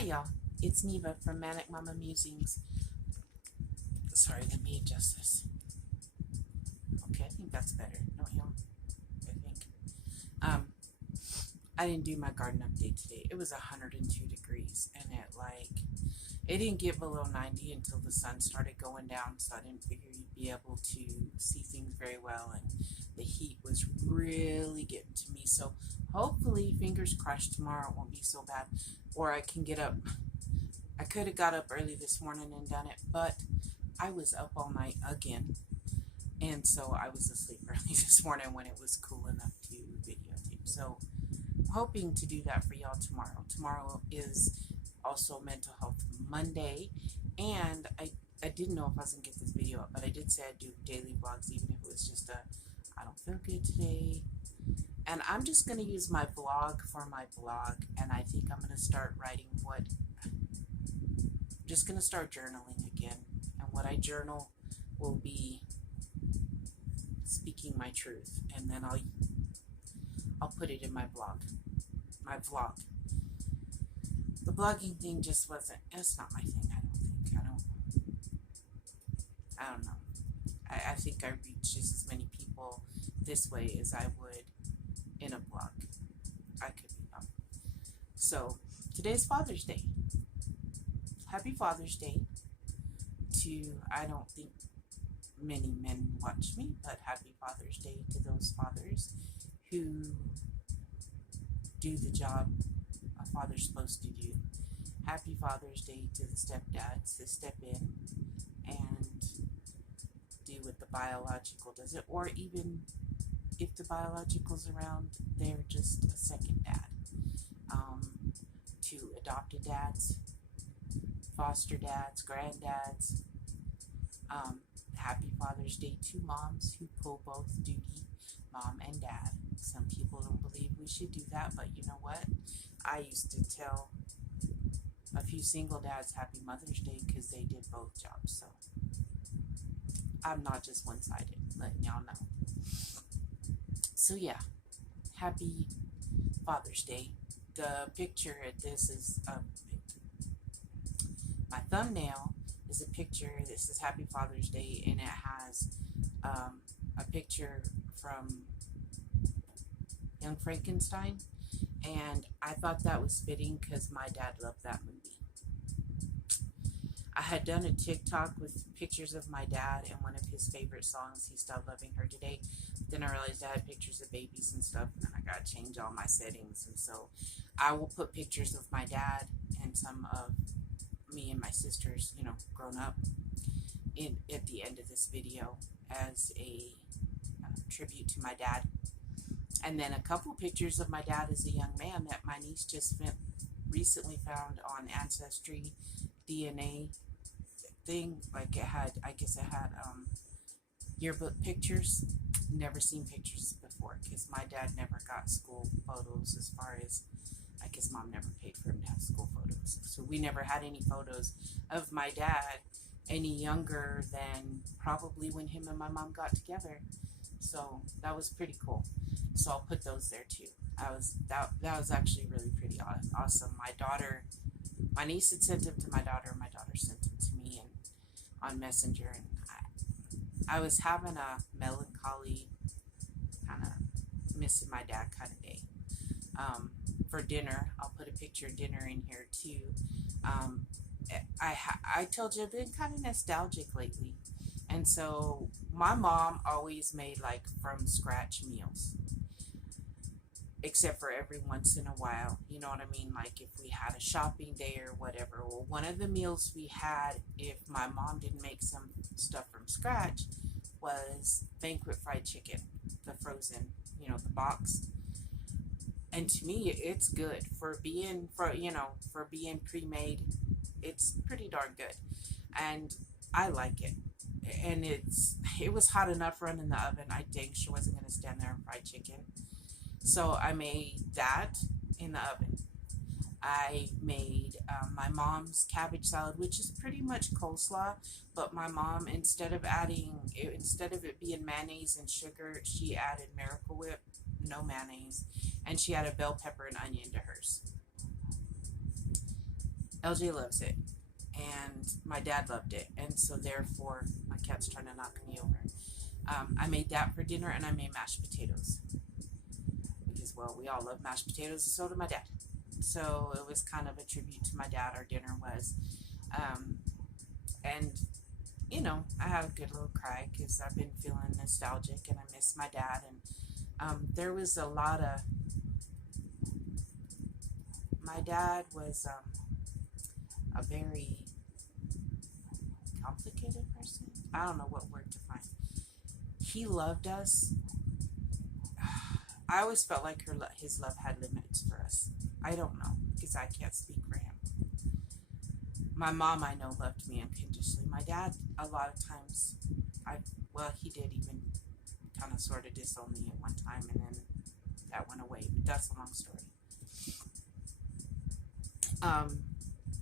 Hi y'all, it's Neva from Manic Mama Musings. Sorry, let me adjust this. Okay, I think that's better, don't y'all? I think. Um, I didn't do my garden update today. It was 102 degrees, and it didn't get below 90 until the sun started going down, so I didn't figure you'd be able to see things very well, and the heat was really getting to me. So hopefully, fingers crossed, tomorrow it won't be so bad, or I can get up. I could have got up early this morning and done it, but I was up all night again, and so I was asleep early this morning when it was cool enough to videotape. So I'm hoping to do that for y'all tomorrow. Tomorrow is also Mental Health Monday, and I didn't know if I was going to get this video up, but I did say I'd do daily vlogs, even if it was just I don't feel good today. And I'm just going to use my vlog for my blog, and I think I'm going to start writing just going to start journaling again, and what I journal will be speaking my truth, and then I'll put it in my vlog. The blogging thing just wasn't. It's not my thing. I don't know. I think I reach just as many people this way as I would in a blog. I could be wrong. So today's Father's Day. Happy Father's Day to, I don't think many men watch me, but happy Father's Day to those fathers who do the job a father's supposed to do. Happy Father's Day to the stepdads that step in and do what the biological does it, or even if the biological's around, they're just a second dad. To adopted dads, foster dads, granddads. Happy Father's Day to moms who pull both duty, mom and dad. Some people don't believe we should do that, but you know what? I used to tell a few single dads Happy Mother's Day because they did both jobs. So I'm not just one-sided, letting y'all know. So yeah, Happy Father's Day. The picture at this is my thumbnail is a picture. This is Happy Father's Day, and it has a picture from Young Frankenstein, and I thought that was fitting because my dad loved that movie. I had done a TikTok with pictures of my dad and one of his favorite songs, He's Still Loving Her Today. Then I realized I had pictures of babies and stuff, and then I got to change all my settings, and so I will put pictures of my dad and some of me and my sisters, grown up, at the end of this video as a tribute to my dad. And then a couple pictures of my dad as a young man that my niece just recently found on Ancestry DNA thing. Like it had yearbook pictures. Never seen pictures before because my dad never got school photos, as far as I guess mom never paid for him to have school photos. So we never had any photos of my dad any younger than probably when him and my mom got together. So that was pretty cool. So I'll put those there too. That was actually really pretty awesome. My niece had sent them to my daughter. My daughter sent them to me on Messenger, and I was having a melancholy kind of missing my dad kind of day. For dinner, I'll put a picture of dinner in here too. I told you I've been kind of nostalgic lately, and so my mom always made like from scratch meals, except for every once in a while, you know what I mean? Like if we had a shopping day or whatever. Well, one of the meals we had, if my mom didn't make some stuff from scratch, was Banquet fried chicken, the frozen, the box. And to me, it's good for being pre-made. It's pretty darn good, and I like it. And it was hot enough running in the oven. I dang sure wasn't gonna stand there and fry chicken. So I made that in the oven. I made my mom's cabbage salad, which is pretty much coleslaw, but my mom, instead of it being mayonnaise and sugar, she added Miracle Whip, no mayonnaise, and she added bell pepper and onion to hers. LJ loves it, and my dad loved it, and so therefore my cat's trying to knock me over. I made that for dinner, and I made mashed potatoes because, well, we all love mashed potatoes, and so did my dad. So it was kind of a tribute to my dad. Our dinner was, um, and I had a good little cry because I've been feeling nostalgic and I miss my dad. And there was a lot of, my dad was a very complicated person. I don't know what word to find. He loved us. I always felt like his love had limits for us. I don't know because I can't speak for him. My mom, I know, loved me unconditionally. My dad, a lot of times, he did even kind of sort of disown me at one time, and then that went away. But that's a long story.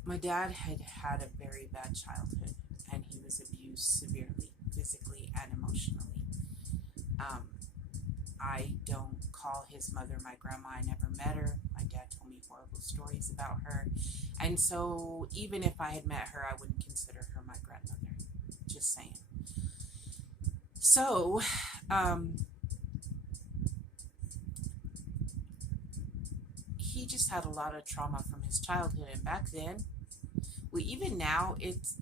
My dad had a very bad childhood, and he was abused severely, physically and emotionally. I don't call his mother my grandma. I never met her. My dad told me horrible stories about her. And so even if I had met her, I wouldn't consider her my grandmother. Just saying. So, he just had a lot of trauma from his childhood. And back then, well, even now, it's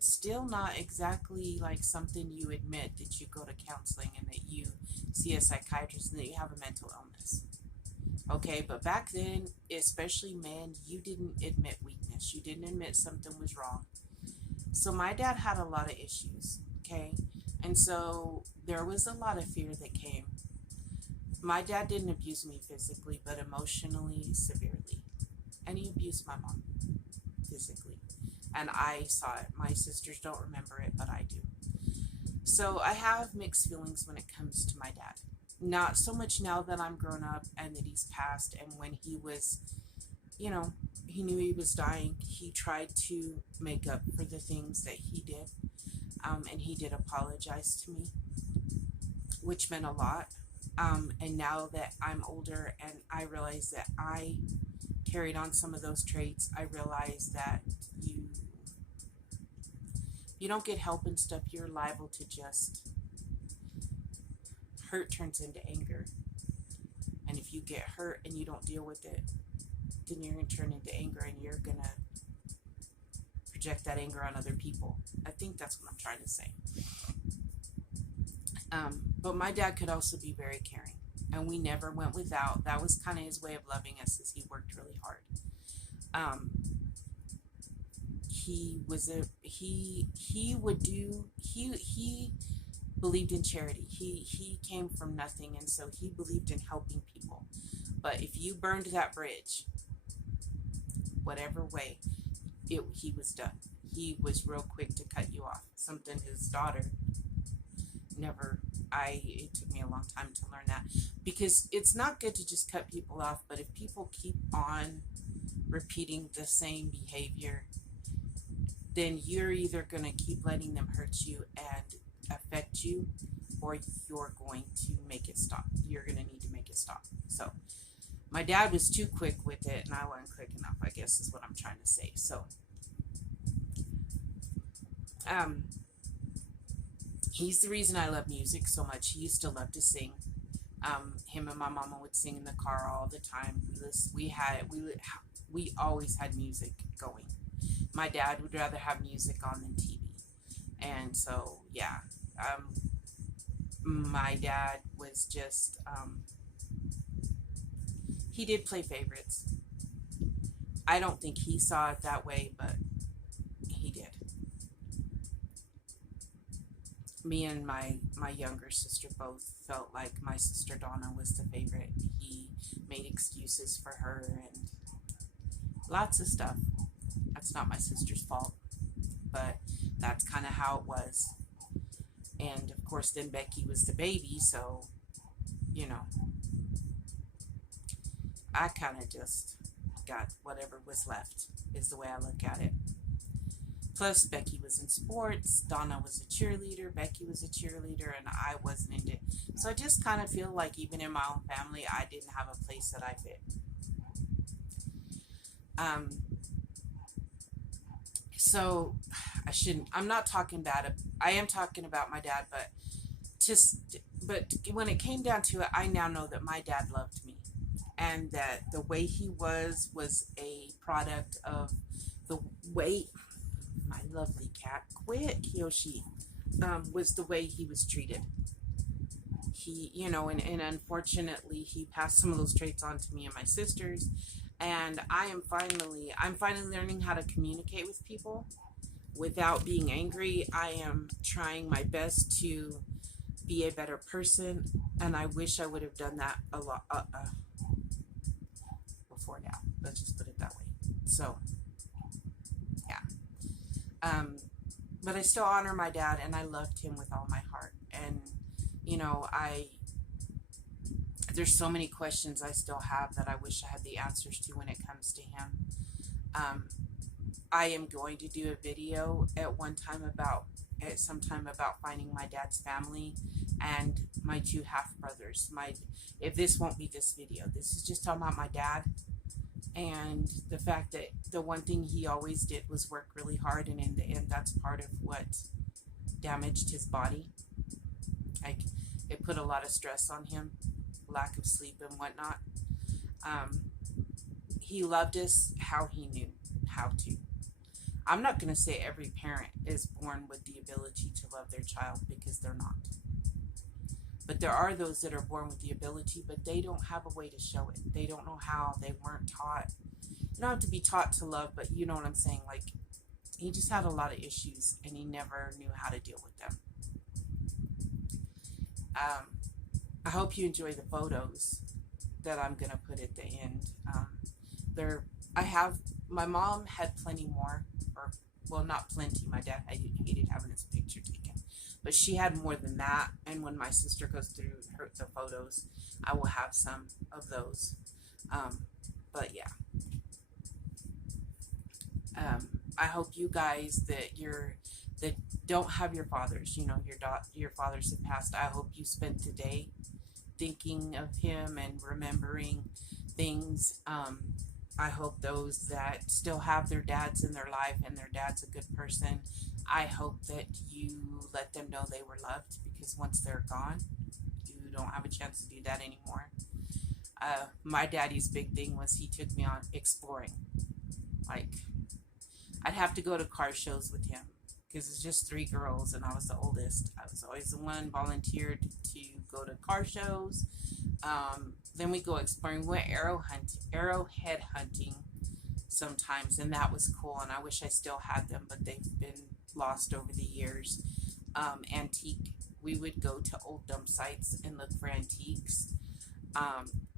still not exactly like something you admit that you go to counseling and that you see a psychiatrist and that you have a mental illness. Okay, but back then, especially men, you didn't admit weakness. You didn't admit something was wrong. So my dad had a lot of issues, okay? And so there was a lot of fear that came. My dad didn't abuse me physically, but emotionally, severely. And he abused my mom physically. And I saw it. My sisters don't remember it, but I do. So I have mixed feelings when it comes to my dad. Not so much now that I'm grown up and that he's passed. And when he was, he knew he was dying, he tried to make up for the things that he did. And he did apologize to me, which meant a lot. And now that I'm older and I realize that I carried on some of those traits, I realize that you don't get help and stuff. You're liable to just, hurt turns into anger. And if you get hurt and you don't deal with it, then you're going to turn into anger and you're going to project that anger on other people. I think that's what I'm trying to say. But my dad could also be very caring. And we never went without. That was kind of his way of loving us, as he worked really hard. He believed in charity. He came from nothing, and so he believed in helping people. But if you burned that bridge, whatever way, he was done. He was real quick to cut you off. Something his daughter never. It took me a long time to learn that, because it's not good to just cut people off, but if people keep on repeating the same behavior, then you're either going to keep letting them hurt you and affect you, or you're going to make it stop. You're going to need to make it stop. So my dad was too quick with it, and I wasn't quick enough, I guess is what I'm trying to say. So he's the reason I love music so much. He used to love to sing. Him and my mama would sing in the car all the time. We always had music going. My dad would rather have music on than TV. And so, yeah, my dad was just, he did play favorites. I don't think he saw it that way, but he did. Me and my younger sister both felt like my sister Donna was the favorite. He made excuses for her and lots of stuff. That's not my sister's fault, but that's kind of how it was. And of course, then Becky was the baby, so I kind of just got whatever was left, is the way I look at it. Plus, Becky was in sports, Donna was a cheerleader, Becky was a cheerleader, and I wasn't into it. So I just kind of feel like even in my own family, I didn't have a place that I fit. So I'm not talking bad. I am talking about my dad, but when it came down to it, I now know that my dad loved me, and that the way he was a product of the way my lovely cat, quit, Kiyoshi, was the way he was treated. He, and unfortunately, he passed some of those traits on to me and my sisters. And I'm finally learning how to communicate with people without being angry. I am trying my best to be a better person, and I wish I would have done that a lot before now. Let's just put it that way. So, yeah. But I still honor my dad, and I loved him with all my heart. And there's so many questions I still have that I wish I had the answers to when it comes to him. I am going to do a video at some time about finding my dad's family and my two half brothers. If this won't be this video, this is just talking about my dad, and the fact that the one thing he always did was work really hard, and in the end, that's part of what damaged his body. Like, it put a lot of stress on him, lack of sleep and whatnot. He loved us how he knew how to. I'm not going to say every parent is born with the ability to love their child, because they're not. But there are those that are born with the ability, but they don't have a way to show it. They don't know how. They weren't taught. You don't have to be taught to love, but you know what I'm saying. Like, he just had a lot of issues, and he never knew how to deal with them. I hope you enjoy the photos that I'm going to put at the end. My mom had plenty more, or, well, not plenty. My dad hated having his picture taken, but she had more than that. And when my sister goes through the photos, I will have some of those. But yeah, I hope you guys that don't have your fathers, your fathers have passed. I hope you spent today thinking of him and remembering things. I hope those that still have their dads in their life and their dad's a good person, I hope that you let them know they were loved, because once they're gone, you don't have a chance to do that anymore. My daddy's big thing was he took me on exploring. Like, I'd have to go to car shows with him, because it's just 3 girls and I was the oldest. I was always the one volunteered to go to car shows. Then we go exploring. We went arrowhead hunting sometimes, and that was cool, and I wish I still had them, but they've been lost over the years. Antique. We would go to old dump sites and look for antiques.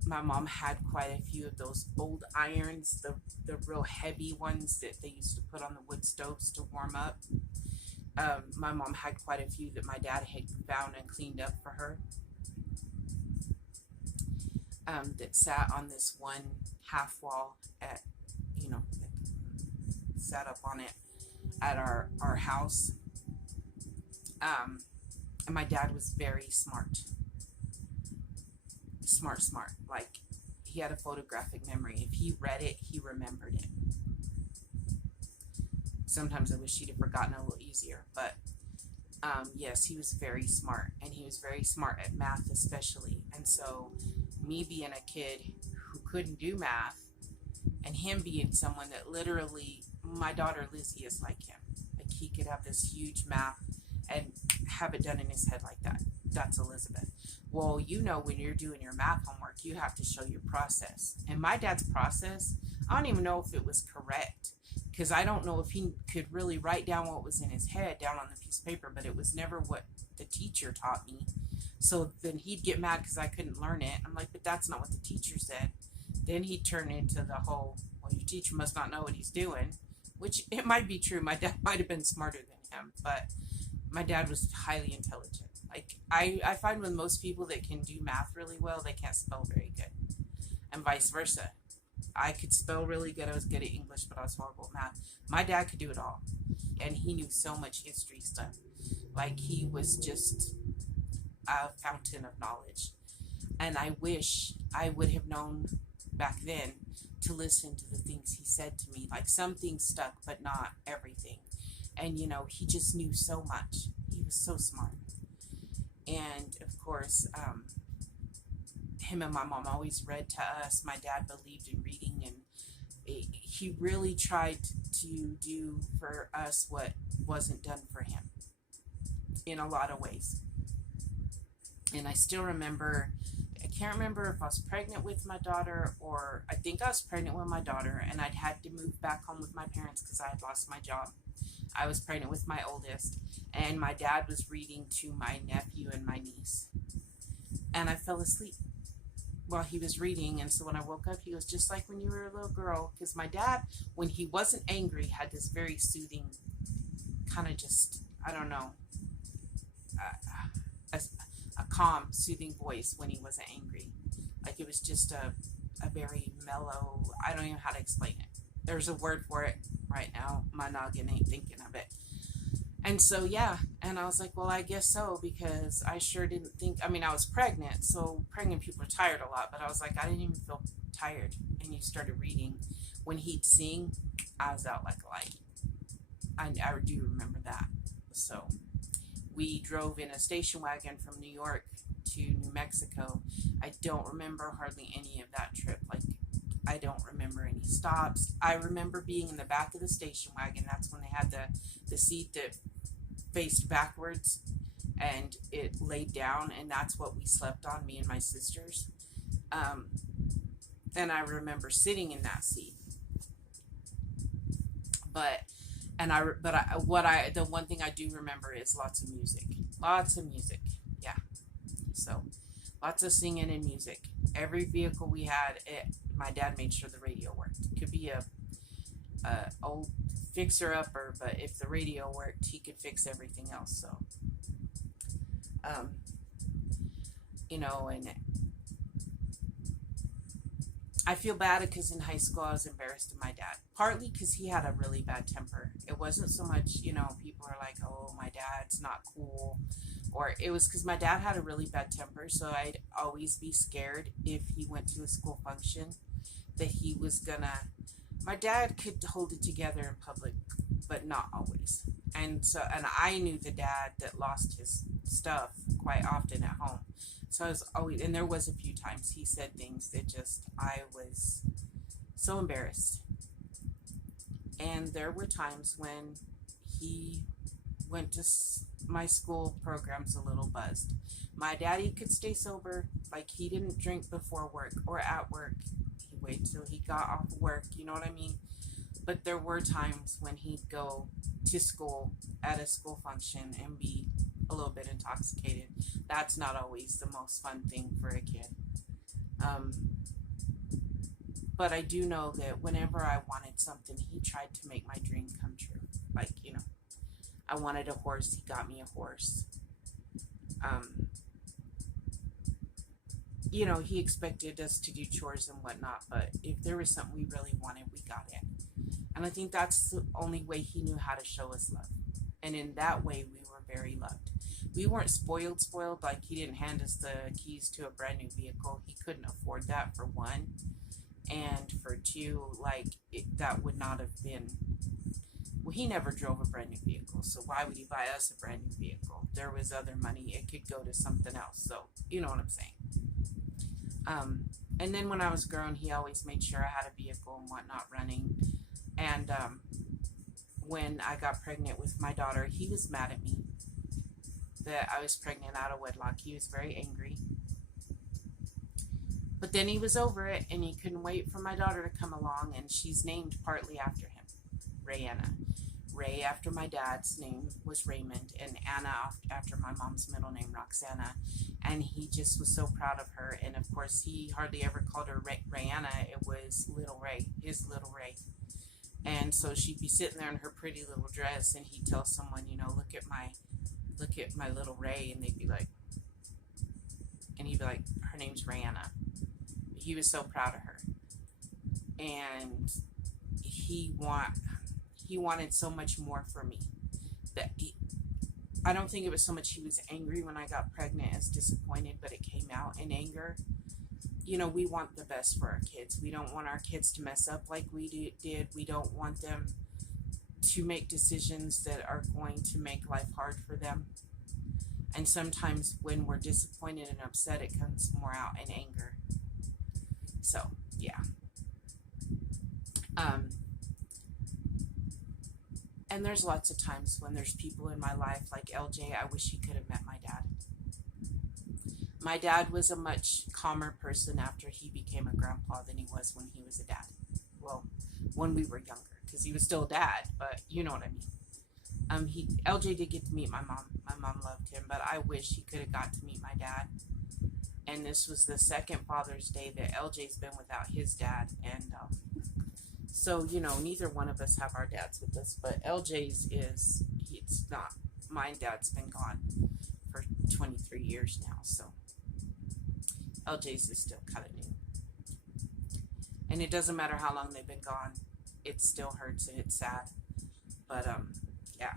My mom had quite a few of those old irons, the real heavy ones that they used to put on the wood stoves to warm up. My mom had quite a few that my dad had found and cleaned up for her. That sat on this one half wall sat up on it at our house. And my dad was very smart. Smart. Like, he had a photographic memory. If he read it, he remembered it. Sometimes I wish he'd have forgotten a little easier, but yes, he was very smart, and he was very smart at math especially. And so me being a kid who couldn't do math, and him being someone that literally, my daughter Lizzie is like him. Like, he could have this huge math and have it done in his head like that. That's Elizabeth. Well, when you're doing your math homework, you have to show your process. And my dad's process, I don't even know if it was correct, because I don't know if he could really write down what was in his head down on the piece of paper, but it was never what the teacher taught me. So then he'd get mad because I couldn't learn it. I'm like, but that's not what the teacher said. Then he'd turn into the whole, well, your teacher must not know what he's doing, which it might be true. My dad might have been smarter than him, but my dad was highly intelligent. Like, I find with most people that can do math really well, they can't spell very good, and vice versa. I could spell really good. I was good at English, but I was horrible at math. My dad could do it all, and he knew so much history stuff. Like, he was just a fountain of knowledge. And I wish I would have known back then to listen to the things he said to me. Like some things stuck, but not everything. And, you know, he just knew so much. He was so smart. And, of course, him and my mom always read to us. My dad believed in reading, and he really tried to do for us what wasn't done for him in a lot of ways. And I still remember, I can't remember if I was pregnant with my daughter, or I think I was pregnant with my daughter, and I'd had to move back home with my parents because I had lost my job. I was pregnant with my oldest, and my dad was reading to my nephew and my niece. And I fell asleep while he was reading. And so when I woke up, he goes, just like when you were a little girl. Because my dad, when he wasn't angry, had this very soothing, kind of just, I don't know, a calm, soothing voice when he wasn't angry. Like it was just a very mellow, I don't even know how to explain it. There's a word for it right now. My noggin ain't thinking of it. And so, yeah. And I was like, well, I guess so, because I sure didn't think, I mean, I was pregnant, so pregnant people are tired a lot, but I was like, I didn't even feel tired. And you started reading. When he'd sing, I was out like a light. I do remember that. So we drove in a station wagon from New York to New Mexico. I don't remember hardly any of that trip. Like, I don't remember any stops. I remember being in the back of the station wagon. That's when they had the seat that faced backwards and it laid down, and that's what we slept on, me and my sisters. And I remember sitting in that seat. The one thing I do remember is lots of music. Lots of music. Yeah. So lots of singing and music. Every vehicle we had, my dad made sure the radio worked. It could be a old fixer-upper, but if the radio worked, he could fix everything else. So, you know, and I feel bad because in high school I was embarrassed of my dad. Partly because he had a really bad temper. It wasn't so much, you know, people are like, oh, my dad's not cool. Or it was because my dad had a really bad temper, so I'd always be scared if he went to a school function that he was gonna... My dad could hold it together in public, but not always. And I knew the dad that lost his stuff quite often at home. So I was always, and there was a few times he said things that just, I was so embarrassed. And there were times when he went to my school programs a little buzzed. My daddy could stay sober, like he didn't drink before work or at work. He waited till he got off work, you know what I mean? But there were times when he'd go to school at a school function and be a little bit intoxicated. That's not always the most fun thing for a kid. But I do know that whenever I wanted something, he tried to make my dream come true. Like, you know, I wanted a horse, he got me a horse. You know, he expected us to do chores and whatnot, but if there was something we really wanted, we got it. And I think that's the only way he knew how to show us love. And in that way, we were very loved. We weren't spoiled, like he didn't hand us the keys to a brand new vehicle. He couldn't afford that, for one. And for two, like, that would not have been... Well, he never drove a brand new vehicle, so why would he buy us a brand new vehicle? There was other money. It could go to something else. So, you know what I'm saying. And then when I was grown, he always made sure I had a vehicle and whatnot running. And when I got pregnant with my daughter, he was mad at me that I was pregnant out of wedlock. He was very angry. But then he was over it, and he couldn't wait for my daughter to come along, and she's named partly after him, Rayanna. Ray after my dad's name was Raymond, and Anna after my mom's middle name, Roxana. And he just was so proud of her. And of course, he hardly ever called her Rayanna. It was Little Ray, his Little Ray. And so she'd be sitting there in her pretty little dress, and he'd tell someone, you know, look at my little Ray, and they'd be like, and he'd be like, her name's Rayanna. He was so proud of her. And he wanted so much more for me that I don't think it was so much he was angry when I got pregnant as disappointed, but it came out in anger. we want the best for our kids. We don't want our kids to mess up like we did. We don't want them to make decisions that are going to make life hard for them. And sometimes when we're disappointed and upset, it comes more out in anger. So, yeah. And there's lots of times when there's people in my life like LJ, I wish he could have met my dad. My dad was a much calmer person after he became a grandpa than he was when he was a dad. Well, when we were younger, because he was still a dad, but you know what I mean. LJ did get to meet my mom. My mom loved him, but I wish he could have got to meet my dad. And this was the second Father's Day that LJ's been without his dad, and so, neither one of us have our dads with us, but LJ's it's not. My dad's been gone for 23 years now, so LJ's is still kind of new. And it doesn't matter how long they've been gone, it still hurts and it's sad. But, yeah.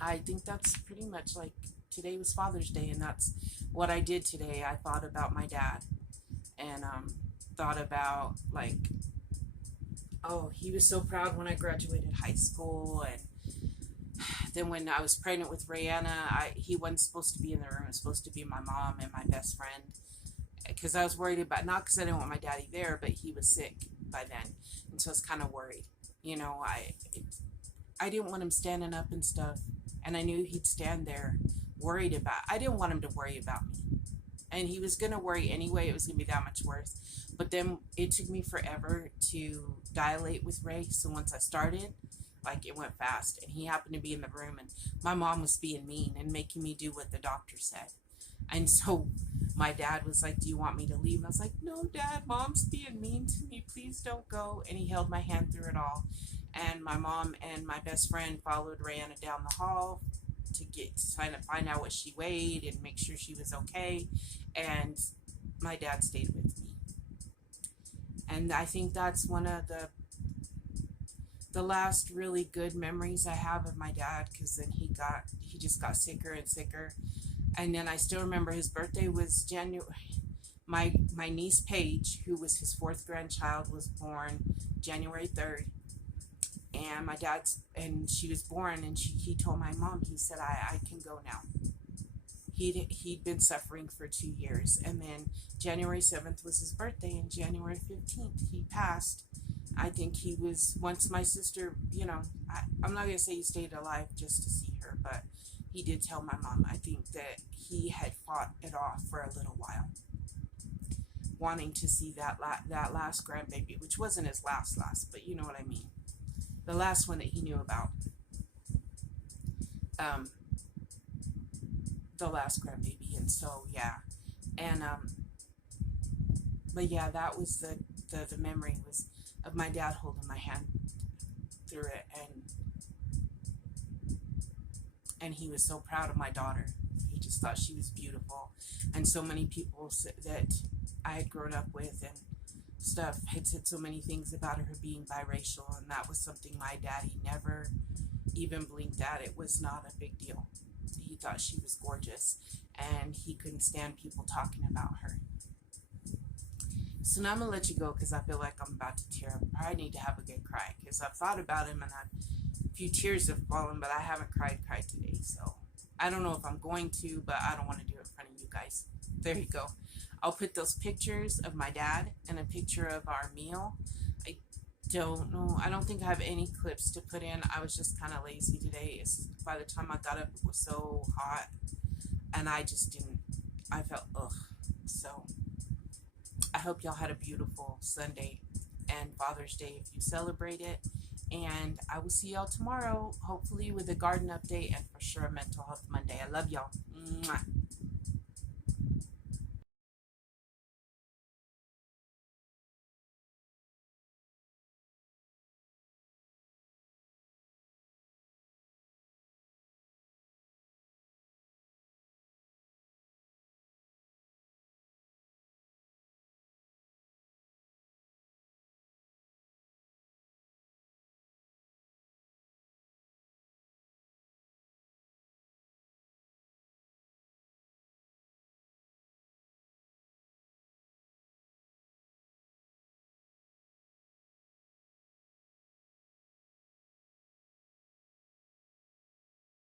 I think that's pretty much like, today was Father's Day, and that's what I did today. I thought about my dad, and, thought about, like, oh, he was so proud when I graduated high school, and then when I was pregnant with Rihanna, he wasn't supposed to be in the room. It was supposed to be my mom and my best friend, because I was worried about, not because I didn't want my daddy there, but he was sick by then, and so I was kind of worried. I didn't want him standing up and stuff, and I knew he'd stand there worried about, I didn't want him to worry about me. And he was going to worry anyway. It was going to be that much worse. But then it took me forever to dilate with Ray. So once I started, like, it went fast. And he happened to be in the room. And my mom was being mean and making me do what the doctor said. And so my dad was like, do you want me to leave? And I was like, no, Dad, Mom's being mean to me. Please don't go. And he held my hand through it all. And my mom and my best friend followed Rihanna down the hall to kind of find out what she weighed and make sure she was okay. And my dad stayed with me. And I think that's one of the last really good memories I have of my dad, because then he just got sicker and sicker. And then I still remember his birthday was January. My niece Paige, who was his fourth grandchild, was born January 3rd. And and she was born, and he told my mom, he said, I can go now. He'd been suffering for 2 years. And then January 7th was his birthday, and January 15th he passed. I think he was, once my sister, I'm not going to say he stayed alive just to see her, but he did tell my mom, I think, that he had fought it off for a little while, wanting to see that last grandbaby, which wasn't his last, but you know what I mean. The last one that he knew about. The last grandbaby. And so, yeah. And, but yeah, that was the memory was of my dad holding my hand through it. And he was so proud of my daughter. He just thought she was beautiful. And so many people that I had grown up with and stuff had said so many things about her being biracial, and that was something my daddy never even blinked at. It was not a big deal. He thought she was gorgeous, and he couldn't stand people talking about her. So now I'm gonna let you go, because I feel like I'm about to tear up. I need to have a good cry, because I've thought about him, and a few tears have fallen, but I haven't cried today. So I don't know if I'm going to, but I don't want to do it in front of you guys. There you go. I'll put those pictures of my dad and a picture of our meal. I don't know. I don't think I have any clips to put in. I was just kind of lazy today. By the time I got up, it was so hot. And I just didn't. I felt, ugh. So I hope y'all had a beautiful Sunday and Father's Day if you celebrate it. And I will see y'all tomorrow, hopefully with a garden update and for sure a mental health Monday. I love y'all. Mwah.